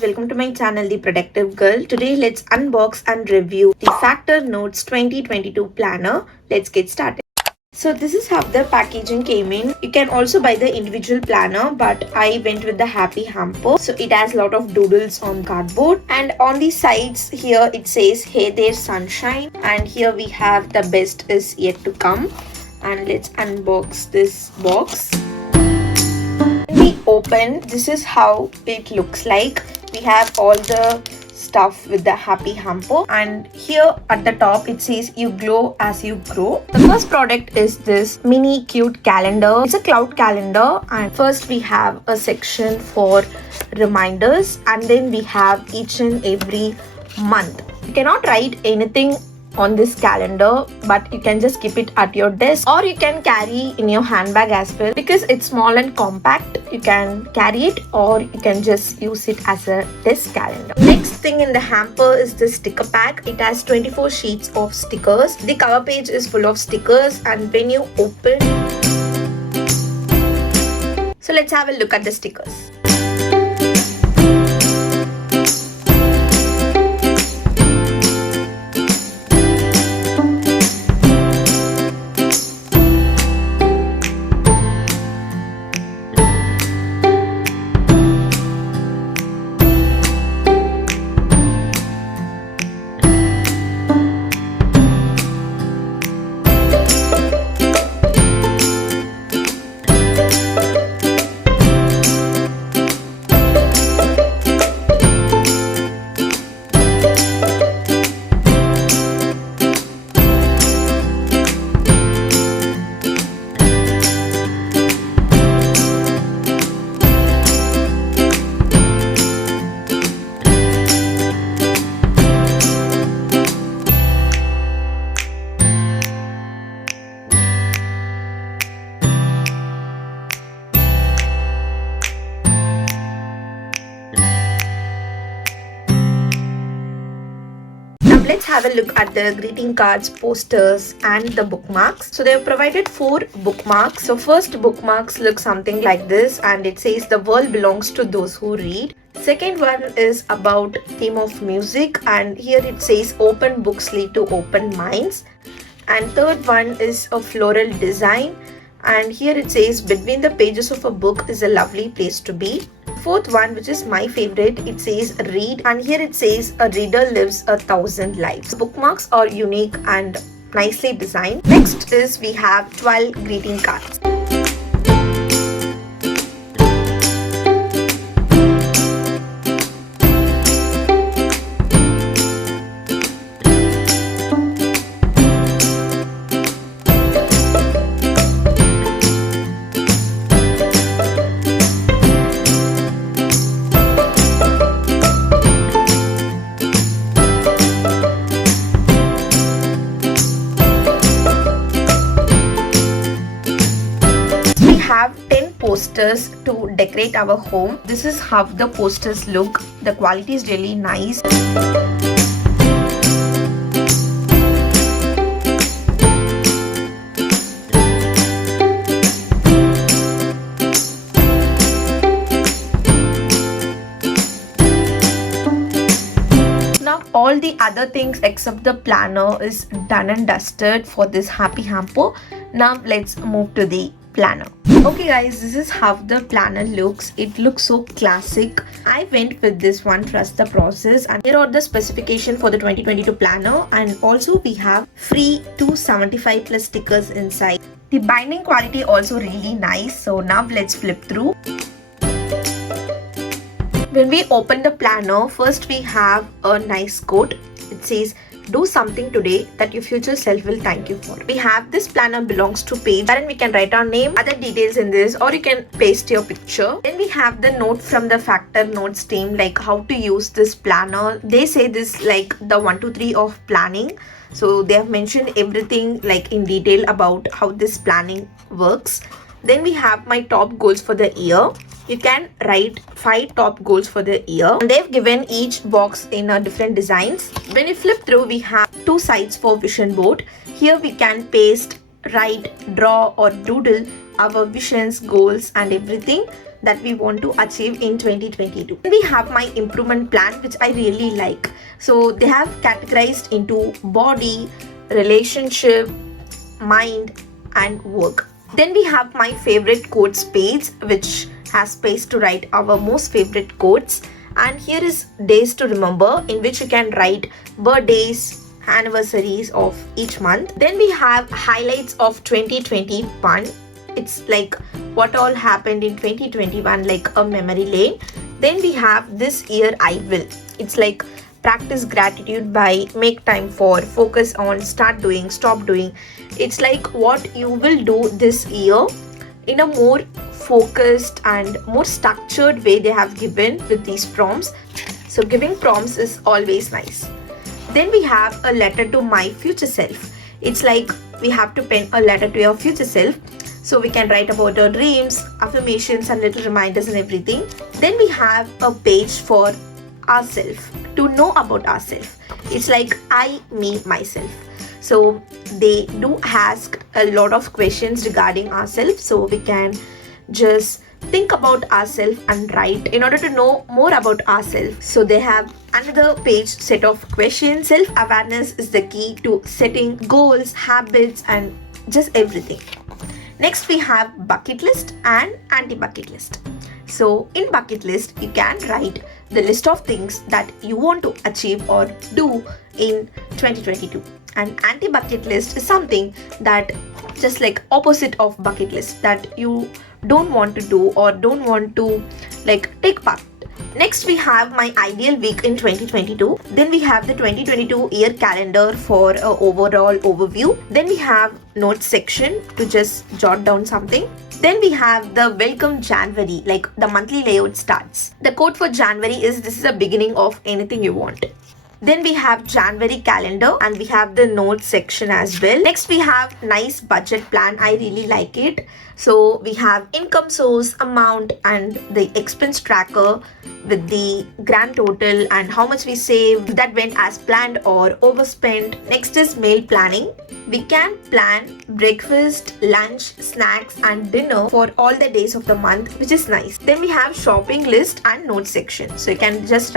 guys, welcome to my channel The Productive Girl. Today let's unbox and review the Factor Notes 2022 planner. Let's get started. So this is how the packaging came in. You can also buy the individual planner, but I went with the happy hamper. So it has a lot of doodles on cardboard, and on the sides here it says hey there sunshine, and here we have the best is yet to come. And let's unbox this box. When we open, this is how it looks like. We have all the stuff with the happy hamper, and here at the top it says you glow as you grow. The first product is this mini cute calendar. It's a cloud calendar, and first we have a section for reminders, and then we have each and every month. You cannot write anything on this calendar, but you can just keep it at your desk, or you can carry in your handbag as well. Because it's small and compact, you can carry it, or you can just use it as a desk calendar. Next thing in the hamper is the sticker pack. It has 24 sheets of stickers. The cover page is full of stickers, and when you open, so let's have a look at the stickers. Let's have a look at the greeting cards, posters, and the bookmarks. So they have provided 4 bookmarks. So first bookmarks look something like this, and it says the world belongs to those who read. Second one is about theme of music, and here it says open books lead to open minds. And third one is a floral design, and here it says between the pages of a book is a lovely place to be. Fourth one, which is my favorite, it says read, and here it says a reader lives 1,000 lives. Bookmarks are unique and nicely designed. Next is we have 12 greeting cards. Have 10 posters to decorate our home. This is how the posters look. The quality is really nice. Now all the other things except the planner is done and dusted for this happy hamper. Now let's move to the planner. Okay guys, this is how the planner looks. It looks so classic. I went with this one, trust the process, and here are the specifications for the 2022 planner, and also we have free 275 plus stickers inside. The binding quality also really nice. So now let's flip through. When we open the planner, first we have a nice quote. It says do something today that your future self will thank you for. We have this planner belongs to page, wherein we can write our name, other details in this, or you can paste your picture. Then we have the note from the Factor Notes team, like how to use this planner. They say this like the 1, 2, 3 of planning. So they have mentioned everything like in detail about how this planning works. Then we have my top goals for the year. You can write 5 top goals for the year, and they've given each box in a different designs. When you flip through, we have 2 sides for vision board. Here we can paste, write, draw or doodle our visions, goals and everything. that we want to achieve in 2022. We have my improvement plan, which I really like. So they have categorized into body, relationship, mind, and work. Then we have my favorite quotes page, which has space to write our most favorite quotes. And here is days to remember, in which you can write birthdays, anniversaries of each month. Then we have highlights of 2021. It's like what all happened in 2021, like a memory lane. Then we have this year I will. It's like practice gratitude by make time for, focus on, start doing, stop doing. It's like what you will do this year in a more focused and more structured way they have given with these prompts. So giving prompts is always nice. Then we have a letter to my future self. It's like we have to pen a letter to your future self. So we can write about our dreams, affirmations, and little reminders and everything. Then we have a page for ourselves, to know about ourselves. It's like I, me, myself. So they do ask a lot of questions regarding ourselves. So we can just think about ourselves and write in order to know more about ourselves. So they have another page set of questions. Self-awareness is the key to setting goals, habits, and just everything. Next we have bucket list and anti-bucket list. So in bucket list, you can write the list of things that you want to achieve or do in 2022. And anti-bucket list is something that just like opposite of bucket list that you don't want to do or don't want to like take part. Next we have my ideal week in 2022. Then we have the 2022 year calendar for an overall overview. Then we have notes section to just jot down something. Then we have the welcome January, like the monthly layout starts. The quote for January is this is the beginning of anything you want. Then we have January calendar and we have the notes section as well. Next we have nice budget plan. I really like it. So we have income source, amount, and the expense tracker with the grand total and how much we saved, that went as planned or overspent. Next is meal planning. We can plan breakfast, lunch, snacks, and dinner for all the days of the month, which is nice. Then we have shopping list and notes section. So you can just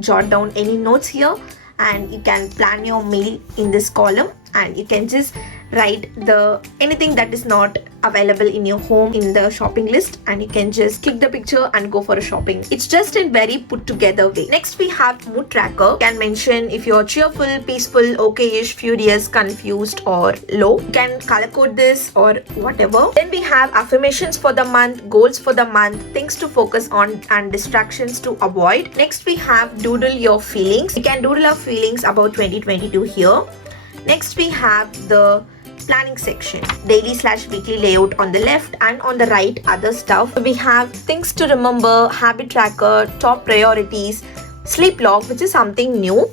jot down any notes here and you can plan your meal in this column, and you can just write the anything that is not available in your home in the shopping list, and you can just click the picture and go for a shopping. It's just in very put together way. Next we have mood tracker. You can mention if you're cheerful, peaceful, okayish, furious, confused, or low. You can color code this or whatever. Then we have affirmations for the month, goals for the month, things to focus on, and distractions to avoid. Next we have doodle your feelings. You can doodle our feelings about 2022 here. Next we have the planning section, daily/weekly layout on the left, and on the right other stuff. We have things to remember, habit tracker, top priorities, sleep log, which is something new.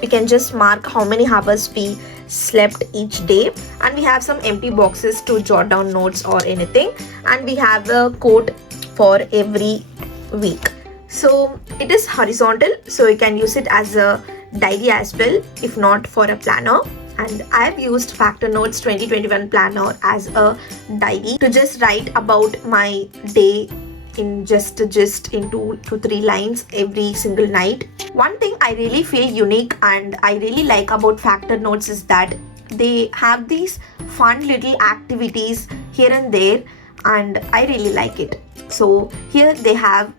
We can just mark how many hours we slept each day, and we have some empty boxes to jot down notes or anything, and we have a quote for every week. So it is horizontal, so you can use it as a diary as well, if not for a planner. And I have used Factor Notes 2021 planner as a diary to just write about my day in just in 2 to 3 lines every single night. One thing I really feel unique and I really like about Factor Notes is that they have these fun little activities here and there, and I really like it. So here they have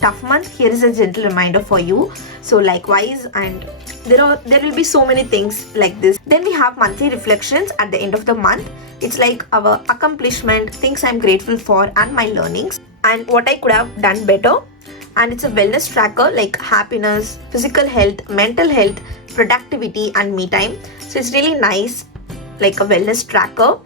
tough month. Here is a gentle reminder for you. So likewise, and there will be so many things like this. Then we have monthly reflections at the end of the month. It's like our accomplishment, things I'm grateful for, and my learnings, and what I could have done better. And it's a wellness tracker like happiness, physical health, mental health, productivity, and me time. So it's really nice, like a wellness tracker.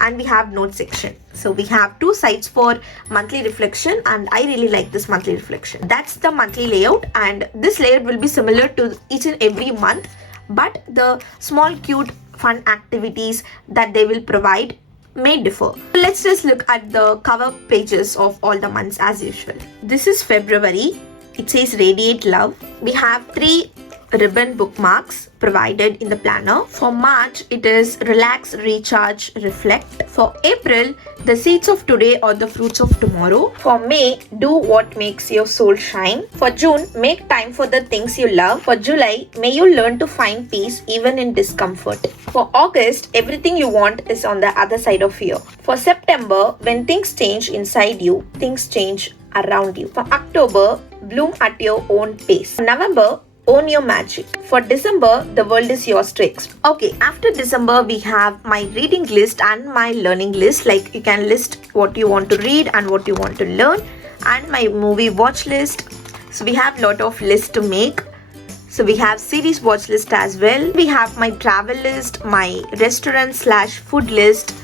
And we have note section. So we have 2 sides for monthly reflection, and I really like this monthly reflection. That's the monthly layout, and this layout will be similar to each and every month, but the small cute fun activities that they will provide may differ. So let's just look at the cover pages of all the months as usual. This is February. It says radiate love. We have 3 ribbon bookmarks provided in the planner. For March, it is relax, recharge, reflect. For April, the seeds of today or the fruits of tomorrow. For May, do what makes your soul shine. For June, make time for the things you love. For July, may you learn to find peace even in discomfort. For August, everything you want is on the other side of fear. For September, when things change inside you, things change around you. For October, bloom at your own pace. For November, own your magic. For December, the world is yours to explore. Okay, after December, we have my reading list and my learning list. Like you can list what you want to read and what you want to learn, and my movie watch list. So we have a lot of lists to make. So we have series watch list as well. We have my travel list, my restaurant/food list,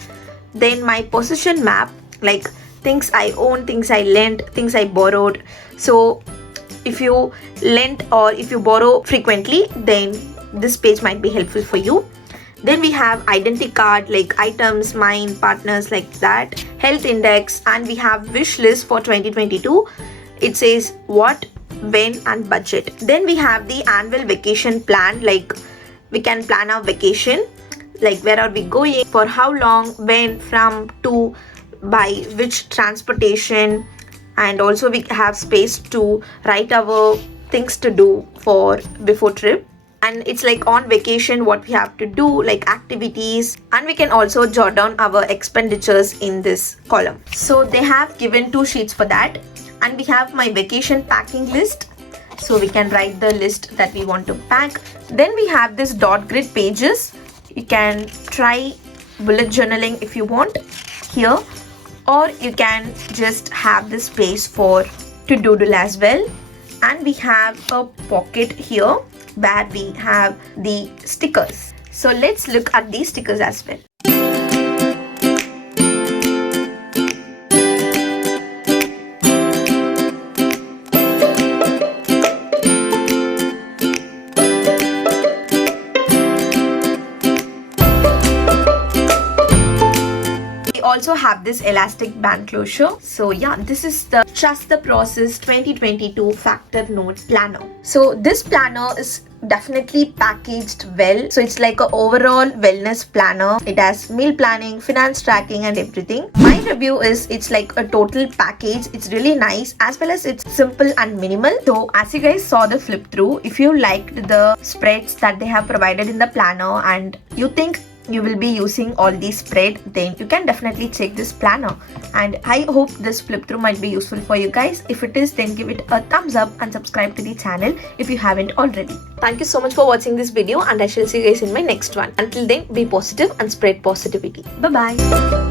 then my possession map, like things I own, things I lent, things I borrowed. So if you lend or if you borrow frequently, then this page might be helpful for you. Then we have identity card, like items, mine, partners, like that, health index, and we have wish list for 2022. It says what, when, and budget. Then we have the annual vacation plan, like we can plan our vacation, like where are we going, for how long, when, from, to, by which transportation. And also we have space to write our things to do for before trip, and it's like on vacation what we have to do, like activities, and we can also jot down our expenditures in this column. So they have given 2 sheets for that. And we have my vacation packing list, so we can write the list that we want to pack. Then we have this dot grid pages. You can try bullet journaling if you want here, or you can just have this space for to doodle as well. And we have a pocket here where we have the stickers. So let's look at these stickers as well. Also have this elastic band closure. So yeah, this is the Trust the Process 2022 Factor Notes Planner. So this planner is definitely packaged well. So it's like an overall wellness planner. It has meal planning, finance tracking, and everything. My review is it's like a total package. It's really nice, as well as it's simple and minimal. So as you guys saw the flip through, if you liked the spreads that they have provided in the planner and you think you will be using all these spread, then you can definitely check this planner. And I hope this flip through might be useful for you guys. If it is, then give it a thumbs up and subscribe to the channel if you haven't already. Thank you so much for watching this video, and I shall see you guys in my next one. Until then, be positive and spread positivity. Bye bye.